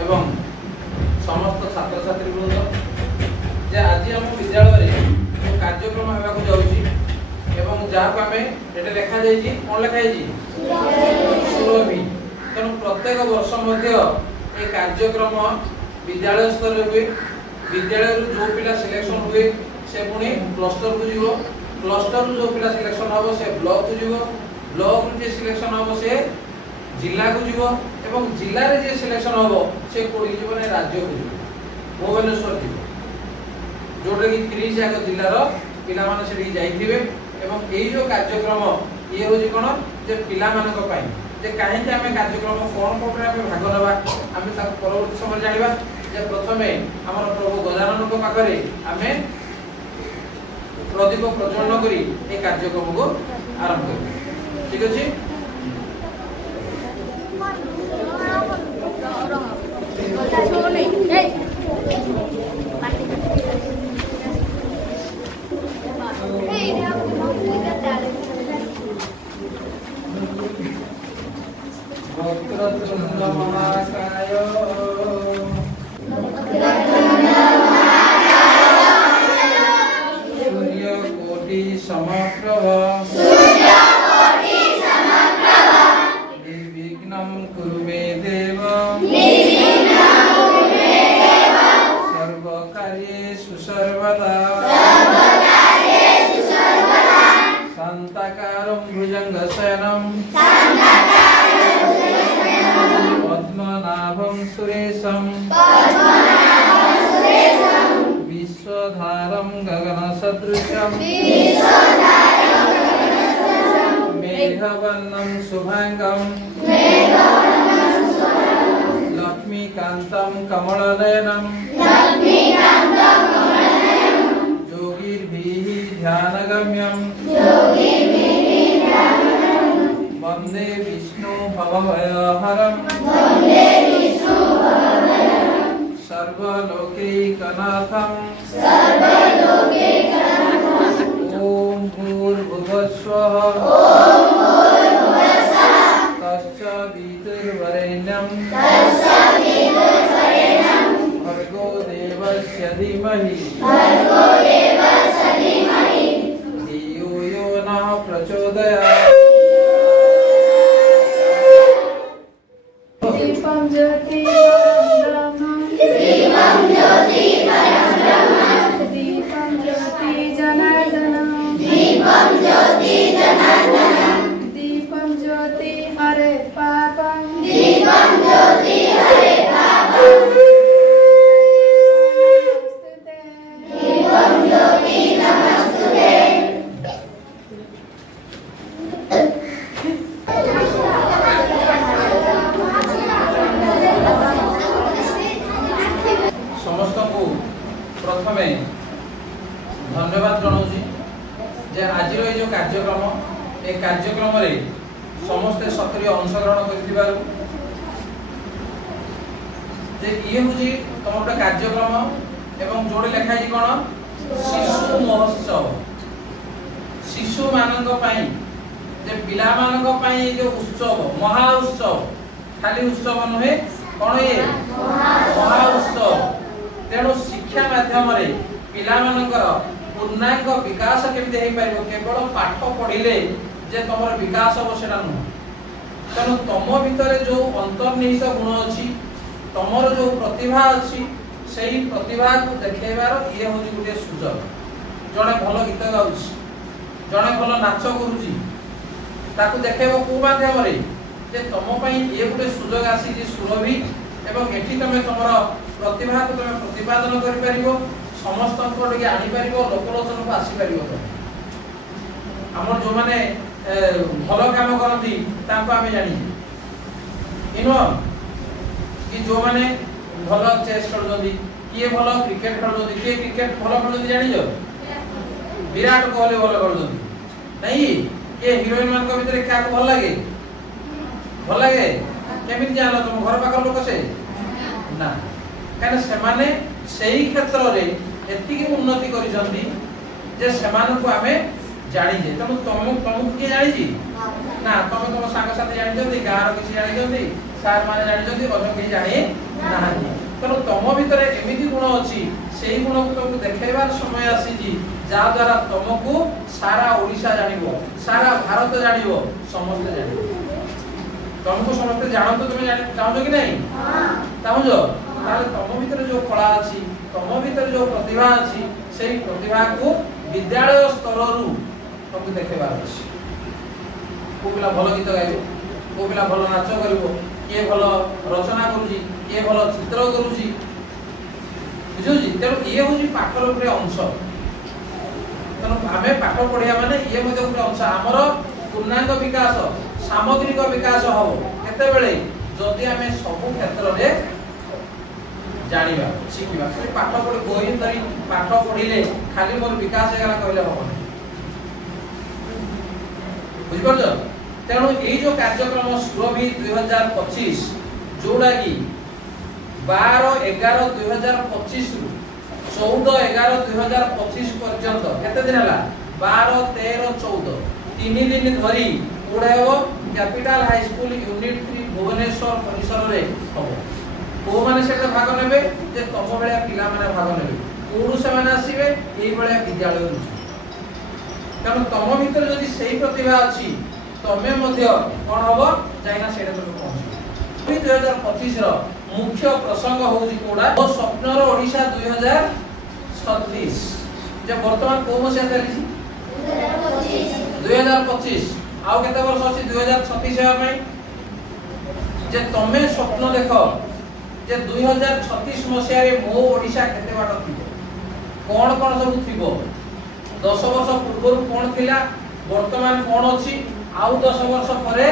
एवं समस्त छात्र छात्री वृंद जे आज आम विद्यालय जो कार्यक्रम होगा जाऊँगी एवं जहाँ को आम ये लिखा जाइए कौन लिखाई सुरभि तेणु प्रत्येक वर्ष मध्य ये कार्यक्रम विद्यालय स्तर हुए विद्यालय जो पिला सिलेक्शन हुए से पुणी क्लस्टर को जीव क्लस्टर जो पिला सिलेक्शन हम से ब्लॉक को जीव ब्लॉक जे सिलेक्शन हम से जिला को जीव एवं जिले में जे सिलेक्शन हम से कोड़ी जीव ना राज्य को जीव भुवनेश्वर जीव जोटा कि 30 जाक जिलार पिला माने सेठी जाइथिबे एवं एई जो कार्यक्रम ये होजी कोन जे पिला मानक पई जे काहे कि आमे कार्यक्रम कोन कोन रे भाग नबा आमे ता परवर्ती समय जानिबा जे प्रथमे हमर प्रभु गजानन को पाखरे आमे प्रदीप प्रज्वलन करी ए कार्यक्रम को आरंभ करू ठीक अछि वक्रतुंड महाकाय सूर्यकोटि समप्रभ निर्विघ्नं कुरु मे देव सर्वकार्येषु सर्वदा शान्ताकारं भुजङ्गशयनं पद्मनाभं सुरेशं विश्वधारं गगनसदृशं मेघवर्णं शुभांगं लक्ष्मीकान्तं कमलनयनं योगिर्भिः ध्यानगम्यं वन्दे विष्णु भवभयहरं सर्वलोकैकनाथं ॐ भूर्भुवस्वः तत्सवितुर्वरेण्यं भर्गो देवस्य धीमहि धियो यो नः प्रचोदयात् दीपं ज्योति जनार्दनम् दीपं ज्योति हरे पापं समस्त को प्रथमे धन्यवाद जनाऊँ जे आज जो कार्यक्रम ए कार्यक्रम रे समस्ते सक्रिय अंशग्रहण कर ये हूँ तुम गोटे कार्यक्रम एवं जोड़े लिखाई कौन शिशु महोत्सव शिशु मानक जे पिला मानक जो उत्सव महा उत्सव खाली उत्सव नुहे कौन ये महा उत्सव तेणु शिक्षा माध्यम पिला मानकर पूर्णांग विकास केमती हो पार केवल पाठ पढ़िले जे तुम विकास हम से नुह तेणु तुम भितर जो अंतर्निहित गुण अच्छी तुम जो प्रतिभा अच्छी से प्रतिभा को देखेबार ये हूँ गोटे सुजोग जड़े भल गीत गाँव जड़े भल नाच करुँची ताकू देखेब कौ मध्यम जे तुम ये गोटे सुजोग आसी सुरभि एवं एठी तुम तुम प्रतिभा को तुम प्रतिपादन कर समस्त आनीपर लोकलोचन को आसीपर आम जो मैंने भल कम करती आम जानी कि जो मैंने भल चेस खेलुंट किए भल क्रिकेट खेलुंट किए क्रिकेट भल खेलुंट जान विराट कोहली भल खेलुंट नहीं किए हिरोइन मान भर क्या भल लगे केमी जान तुम घर पाख लोक से ना कहीं से क्षेत्र में एति उन्नति करिसंती जे सेमानकु आमे जानिजे तुम तुमको किए जानिजी ना तुम तुम सांग साथी जानिजंती गाँव किसी जानिजंती सार माने जानि अन्य केही जानि नाहांती तेणु तुम भितर एमिति गुण अच्छी से गुण को तुमको देखेबार समय आसी जा द्वारा तुमको सारा ओडिशा जानिबो सारा भारत जानिबो समस्त जानिबो तुमको समस्त जानतो तुम चाहो कि नहीं चाहो ताले तुम भितर जो कला अच्छी तुम भितर जो प्रतिभा अच्छी से प्रतिभा को विद्यालय स्तर रु तुमको देखेबार अछि को पिला भलो गीत गाइबो को पिला भलो नाच करिवो के भलो रचना करूजी के भलो चित्र करूजी बुझुजी तेणु ये हूँ पाठर गोटे अंश तेणु आम पाठ पढ़िया माने ये गोटे अंश आमर पूर्णांग विकास सामग्रिक विकास हम केतेबेले जदि आम सब क्षेत्र में जानिबा शिखिबा खाली पाठ पढ़ी बही धरी पाठ पढ़िले खाली मोर विकास हेगला कहले हम बुझिपारछ तेणु ये जो कार्यक्रम सुरभि 2025 जोड़ा कि 12/11/2025 रु 14/11/2025 पर्यंत केते दिन हला 12 13 14 तीन दिन धरी कोडे हो capital high school unit 3 Bhubaneswar परिसर रे हो को माने सेटा भाग नेबे जे तम बेले पिला माने भाग नेबे कोडु से माने आसीबे एई बेले विद्यालय रु कारण तम भीतर जदि सेही प्रतिभा अछि तमे मध्य कोन होबो जाइना सेटा तो पहुंच 2025 रो मुख्य प्रसंग होउची कोडा ओ स्वप्नर ओडिशा 2036 जे वर्तमान को मसिया चली 2025 आउ केते वर्ष अछि 2036 हेबा पई जे तमे स्वप्न देखो जे 2036 मसिया रे मो ओडिशा केते बाट थिबो कोन सब थिबो 10 वर्ष पूर्व कोन थिला वर्तमान कोन अछि आउ 10 वर्ष परे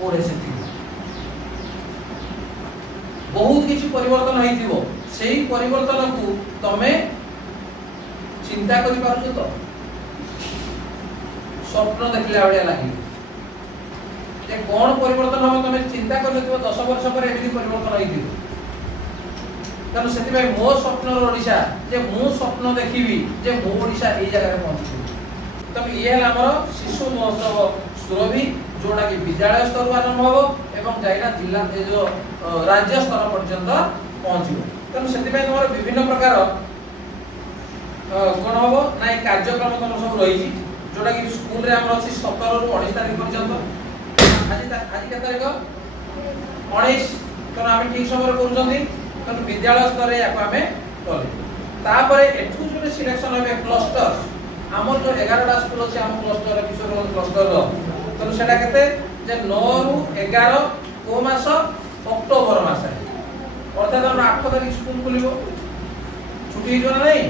कोडे से बहुत किसी परिवर्तन होइथिबो सेही परिवर्तन को तमे चिंता करि पारुछ तो स्वप्न देखला बेले लागि जे कोन परिवर्तन हम तमे चिंता करथिबो 10 वर्ष पर एबि परिवर्तन होइथिबो तनो सेति भाई मो स्वप्न ओडिशा जे मु स्वप्न देखिबी जे मो ओडिशा ए जगह रे पहुंची तब ये हमर शिशु महोत्सव सुरभि जोड़ा कि विद्यालय स्तर आरंभ हो एवं जाइना जिला ए जो राज्य स्तर पर्यंत पहुंचो तनो सेति भाई हमर विभिन्न प्रकार कोन होबो नाइ कार्यक्रम तनो सब रही जोड़ा कि स्कूल रे हमर अछि 17 रु 19 तारिख पर्यंत आज के तारिख 19 तनो हम ठीक समय करूछंती तनो विद्यालय स्तर रे याको हमें कले तापरे एठु जो सिलेक्शन होबे क्लस्टर हमर जो 11 टा स्कूल अछि हम क्लस्टर किशोर क्लस्टर तो सेटा केते जे 9 रु 11 को मास अक्टोबर मास अर्थात हम 8 तारिख स्कूल खुलिबो छुट्टी जो नहीं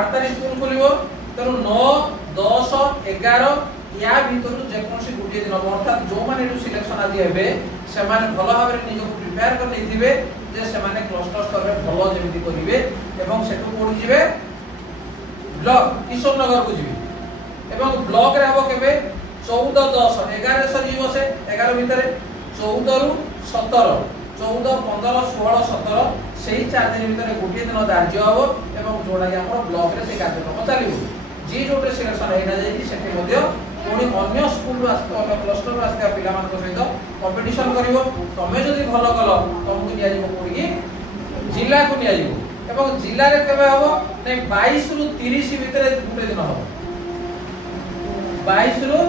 8 तारिख स्कूल खुलिबो तनु 9 10 11 या भीतर जे कोनसी गुटे दिन अर्थात जो माने जो सिलेक्शन आदि हेबे से माने भलो भाबरे निजो प्रिपेयर कर लेथिबे जे से माने क्लस्टर स्तर रे भलो जेमिति करिवे एवं सेटु कोड जिवे ब्लॉक किशोर नगर को जिवे एवं ब्लॉक रे हबो केबे 14 10 11 सजीव से 11 भितरे 14 रु 17 14 15 16 17 सेही 4 दिन भितरे गुटे दिन धार्य हबो एवं जोडा के हमर ब्लॉक रे से कार्यक्रम चलिबो जी जोटे सिलेक्शन हेना जाई सेठी मध्ये पुणी अन्य स्कूल आस्ते अन्य क्लस्टर आस्ते पिला मान सहित कंपटीशन करिवो तमे जदी भलो कलो तुमको निया जिवो पुणी जिला को निया जिवो एवं जिला रे केबे हबो नै 22 रु 30 भितरे गुटे दिन हबो 22 रु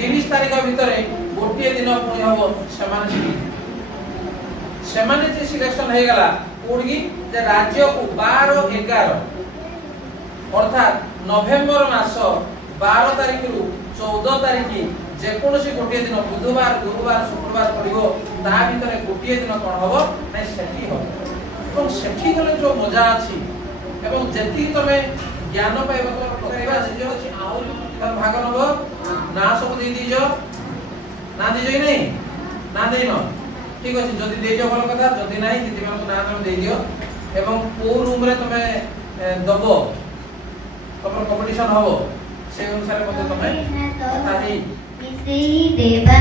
30 तारिख भितरे गोटे दिन पुणी हबो सेमाने जे सिलेक्शन हे गला पुणी जे राज्य को 12 11 अर्थात नवेम्बर मास 12 तारिख रु 14 तारिख जे कोनोसी गोटे दिन बुधवार गुरुवार शुक्रवार पड़िबो ता भितरे गोटे दिन कोन हबो नै सेठी हबो एवं सेठी गले जो मजा अछि एवं जेति तमे ज्ञान पाइबो तो पकैबा जे अछि आउ भाग नबो ना सब दे दिजो ना दिजो नै ना देनो ठीक अछि जदी देजो भल कथा जदी नै दिति मान ना नाम दे दियो एवं को रूम रे तमे दबो तमर कंपटीशन हबो से अनुसार मते तमे ताही मिसेई देबा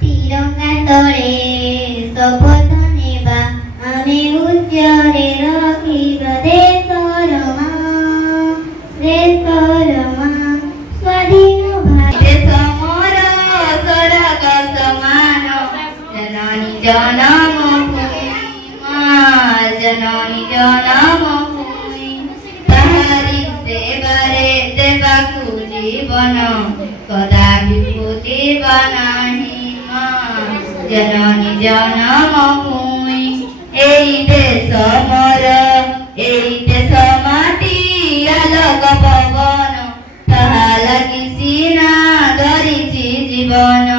तिरंगा तळे शपथ नेबा आमे उच्चरे रखिबा देशर मा स्वाधीन भारत समर सरग समान जननी जननी जनम भूमि ताहारी सेवारे देवाकु जीवन कदापि खोजिब नाही जननी जनम भूमि एई देश मोर एई देश माटी आलोक पवन ताहा लागि सीना धरिछि जीवन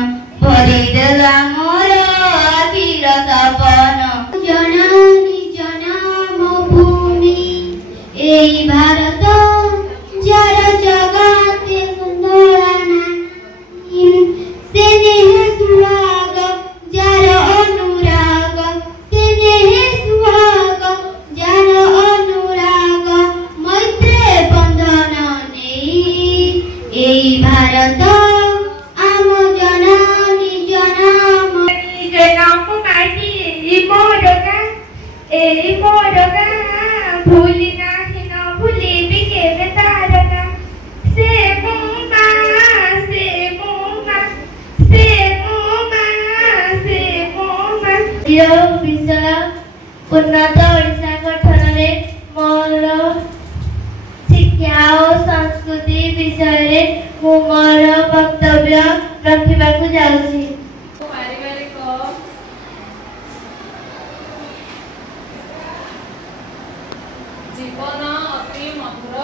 भरिदेला मोर आखिर सपन जननी जनम भूमि एई भारत जार जगते सुंदर नानी स्नेह सुहाग जार अनुराग स्नेह सुहाग जार अनुराग मैत्रे बंधन नेई एई भारत आम जननी जनम जनम माटी मोर गाँ भूली नाही न भूलिबि केबे तार गाँ से मो माँ से मो माँ से मो माँ से मो माँ विषय उन्नत ओडिशा गठन में मोर शिक्षा और संस्कृति विषय मु मोर वक्तव्य रखिबाकु जाउछि। पारिवारिक जीवन अति मधुर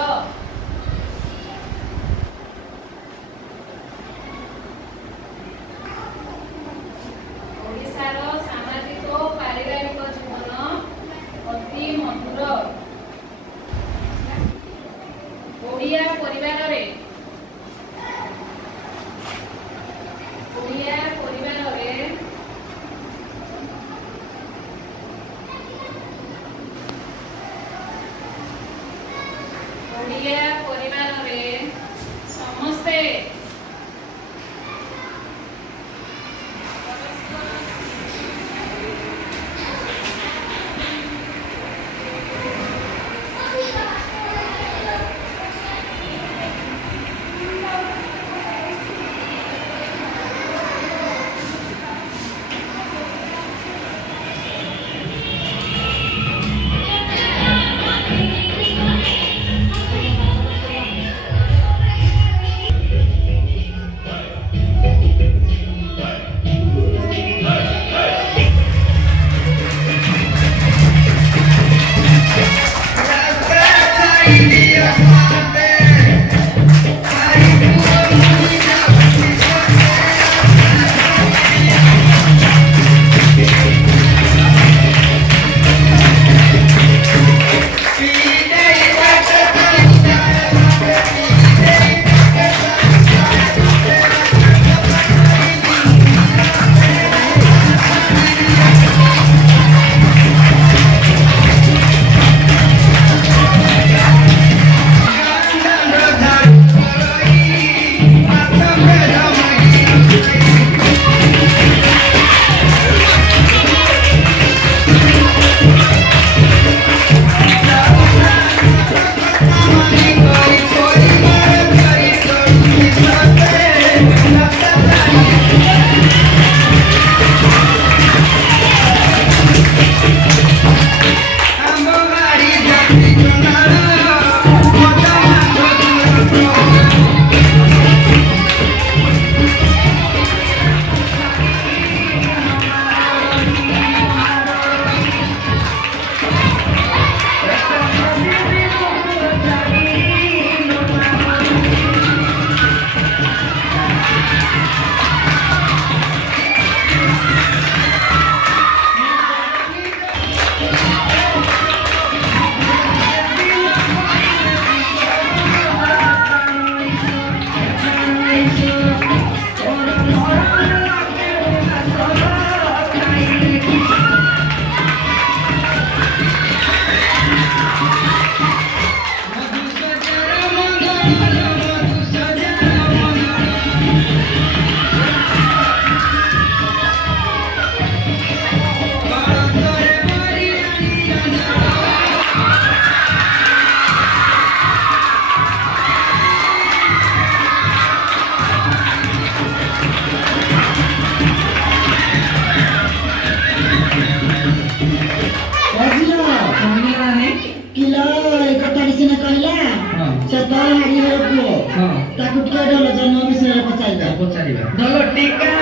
ओडिशार सामाजिक और पारिवारिक जीवन अति मधुर ओडिया परिवार रे ओडिया परिवार रे ओडिया परिवार रे समस्ते ତାକୁ ଟିକେ ଢୋଲ ଜନ୍ମ ବିଷୟରେ ପଚାରିବା। ଢୋଲ ଟିକା